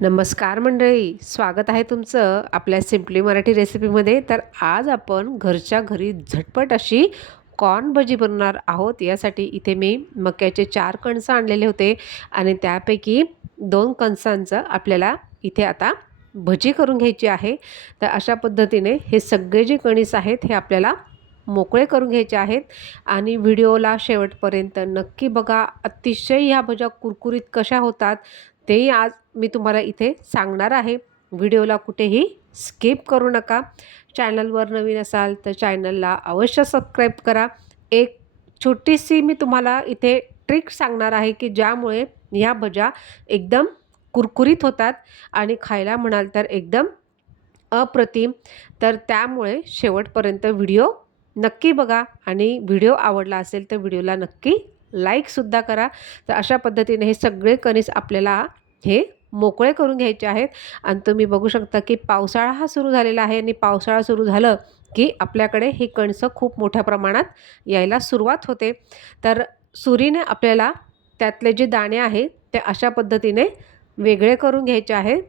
नमस्कार मंडळी, स्वागत आहे तुमचं आपल्या सिम्पली मराठी रेसिपीमध्ये। तर आज आपण घरच्या घरी झटपट अशी कॉर्न भजी बनवणार आहोत। यासाठी इथे मी मक्याचे 4 कणसं आणलेले होते आणि त्यापैकी 2 कणसांचं आपल्याला इथे आता भजी करून घ्यायची आहे। तर अशा पद्धतीने हे सगळे जे कणीस आहेत हे आपल्याला मोकळे करून घ्यायचे आहेत आणि व्हिडिओला शेवटपर्यंत नक्की बघा। अतिशय ह्या भज्या कुरकुरीत कशा होतात तेही आज मी तुम्हाला इथे सांगणार आहे। व्हिडिओला कुठेही स्किप करू नका। चॅनलवर नवीन असाल तर चॅनलला अवश्य सबस्क्राईब करा। एक छोटीशी मी तुम्हाला इथे ट्रिक सांगणार आहे की ज्यामुळे ह्या भज्या एकदम कुरकुरीत होतात आणि खायला म्हणाल तर एकदम अप्रतिम। तर त्यामुळे शेवटपर्यंत व्हिडिओ नक्की बघा आणि व्हिडिओ आवडला असेल तर व्हिडिओला नक्की लाईकसुद्धा करा। तर अशा पद्धतीने हे सगळे कणीस आपल्याला हे मोकळे करून घ्यायचे आहेत आणि तुम्ही बघू शकता की पावसाळा हा सुरू झालेला आहे आणि पावसाळा सुरू झालं की आपल्याकडे ही कणसं खूप मोठ्या प्रमाणात यायला सुरुवात होते। तर सुरीने आपल्याला त्यातले जे दाणे आहेत ते अशा पद्धतीने वेगळे करून घ्यायचे आहेत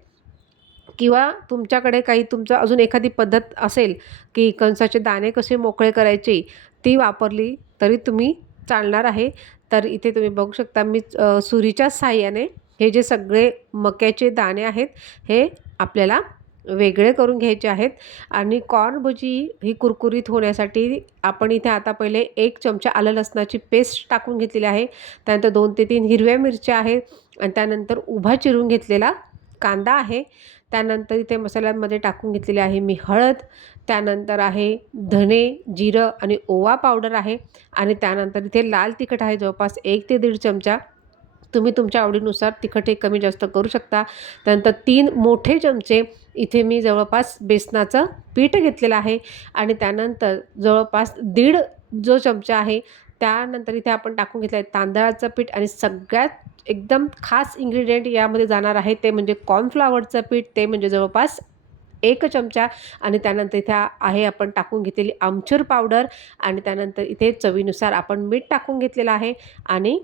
किंवा तुमच्याकडे काही तुमचं अजून एखादी पद्धत असेल की कणसाचे दाणे कसे मोकळे करायचे ती वापरली तरी तुम्ही चालणार आहे। तर इथे तुम्ही बघू शकता मी सुरीच्या साहाय्याने हे जे सगळे मक्याचे दाणे आहेत हे आपल्याला वेगळे करून घ्यायचे आहेत आणि कॉर्न भजी ही कुरकुरीत होण्यासाठी आपण इथे आता पहिले 1 चमचा आलं लसणाची पेस्ट टाकून घेतलेली आहे। त्यानंतर 2 ते 3 हिरव्या मिरच्या आहेत आणि त्यानंतर उभा चिरून घेतलेला कांदा आहे। त्यानंतर इथे मसाल्यांमध्ये टाकून घेतलेली आहे मी हळद, त्यानंतर आहे धने, जिरं आणि ओवा पावडर आहे आणि त्यानंतर इथे लाल तिखट आहे जवळपास 1 ते 1.5 चमचा। तुम्ही तुमच्या आवडीनुसार तिखट हे कमी जास्त करू शकता। त्यानंतर 3 मोठे चमचे इथे मी जवळपास बेसनाचं पीठ घेतलेलं आहे आणि त्यानंतर जवळपास 1.5 जो चमचा आहे त्यानंतर इथे आपण टाकून घेतलं आहे तांदळाचं पीठ आणि सगळ्यात एकदम खास इन्ग्रीडियंट यामध्ये जाणार आहे ते म्हणजे कॉर्नफ्लॉवरचं पीठ, ते म्हणजे जवळपास 1 चमचा आणि त्यानंतर इथे आहे आपण टाकून घेतलेली आमचूर पावडर आणि त्यानंतर इथे चवीनुसार आपण मीठ टाकून घेतलेलं आहे आणि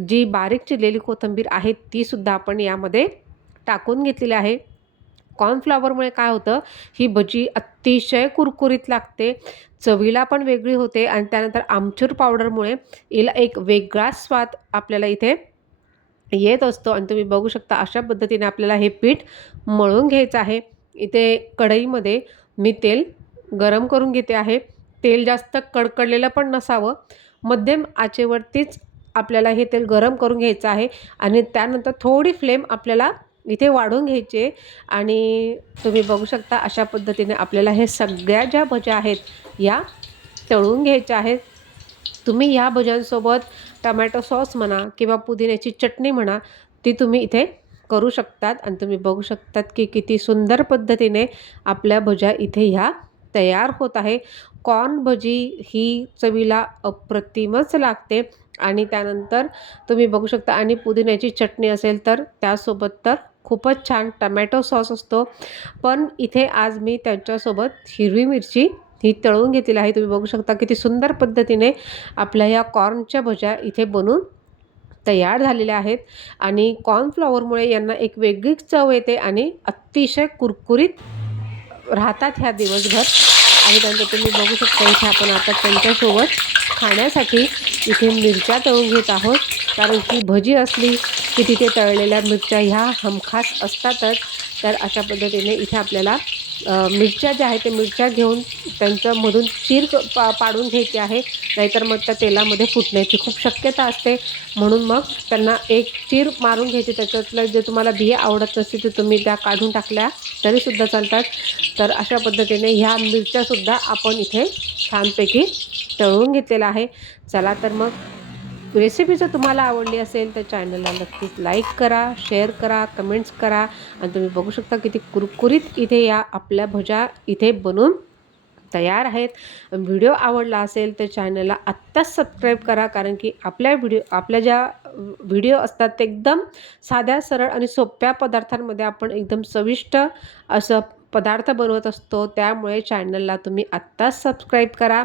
जी बारीक चिरलेली कोथिंबीर आहे तीसुद्धा आपण यामध्ये टाकून घेतलेली आहे। कॉर्नफ्लॉवरमुळे काय होतं, ही भजी अतिशय कुरकुरीत लागते, चवीला पण वेगळी होते आणि त्यानंतर आमचूर पावडरमुळे हिला एक वेगळा स्वाद आपल्याला इथे येत असतो आणि तुम्ही बघू शकता अशा पद्धतीने आपल्याला हे पीठ मळून घ्यायचं आहे। इथे कढईमध्ये मी तेल गरम करून घेते आहे। तेल जास्त कडकडलेलं पण नसावं, मध्यम आचेवरतीच आपल्याला हे तेल गरम करून घ्यायचं आहे आणि त्यानंतर थोडी फ्लेम आपल्याला इथे वाढवून घ्यायची आणि तुम्ही बघू शकता अशा पद्धतीने आपल्याला हे सगळ्या ज्या भज्या आहेत या तळून घ्यायच्या आहेत। तुम्ही ह्या भज्यांसोबत टमॅटो सॉस म्हणा किंवा पुदिन्याची चटणी म्हणा ती तुम्ही इथे करू शकतात आणि तुम्ही बघू शकतात की किती सुंदर पद्धतीने आपल्या भज्या इथे ह्या तयार होत आहे। कॉर्न भजी ही चवीला अप्रतिमच लागते आणि त्यानंतर तुम्ही बघू शकता आणि पुदिन्याची चटणी असेल तर त्यासोबत तर खूपच छान टमॅटो सॉस असतो। पण इथे आज मी त्यांच्यासोबत हिरवी मिरची ही तळून घेतलेली आहे। तुम्ही बघू शकता किती सुंदर पद्धतीने आपल्या या कॉर्नच्या भज्या इथे बनून तयार झालेल्या आहेत आणि कॉर्नफ्लॉवरमुळे यांना एक वेगळीच चव येते आणि अतिशय कुरकुरीत राहतात ह्या दिवसभर आणि त्यानंतर तुम्ही बघू शकता इथे आपण आता त्यांच्यासोबत खाण्यासाठी इथे मिरच्या तळून घेत आहोत, कारण की भजी असली की तिथे तळलेल्या मिरच्या ह्या हमखास असतातच। तर अशा पद्धतीने इथे आपल्याला मिरच्या ज्या आहेत ते मिरच्या घेऊन त्यांचं मधून चीर पाडून घ्यायची आहे, नाहीतर मग त्या तेलामध्ये फुटण्याची खूप शक्यता असते। म्हणून मग त्यांना एक चीर मारून घ्यायची, त्याच्यातलं जे तुम्हाला बिया आवडत नसतील तर तुम्ही त्या काढून टाकल्या तरीसुद्धा चालतात। तर अशा पद्धतीने ह्या मिरच्यासुद्धा आपण इथे छानपैकी तळून घेतलेला आहे। चला तर मग रेसिपी जर तुम्हाला आवडली असेल तर चॅनलला नक्कीच लाईक करा, शेअर करा, कमेंट्स करा आणि तुम्ही बघू शकता किती कुरकुरीत इथे या आपल्या भज्या इथे बनून तयार आहेत। व्हिडिओ आवडला असेल तर चॅनलला आत्ताच सबस्क्राईब करा, कारण की आपल्या ज्या व्हिडिओ असतात ते एकदम साध्या सरळ आणि सोप्या पदार्थांमध्ये आपण एकदम चविष्ट असं पदार्थ बनवत असतो। त्यामुळे चॅनलला तुम्ही आत्ताच सबस्क्राईब करा,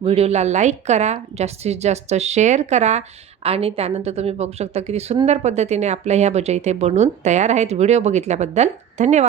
व्हिडिओला लाईक करा, जास्तीत जास्त शेअर करा आणि त्यानंतर तुम्ही बघू शकता किती सुंदर पद्धतीने आपल्या ह्या भज्या इथे बनवून तयार आहेत. व्हिडिओ बघितल्याबद्दल धन्यवाद.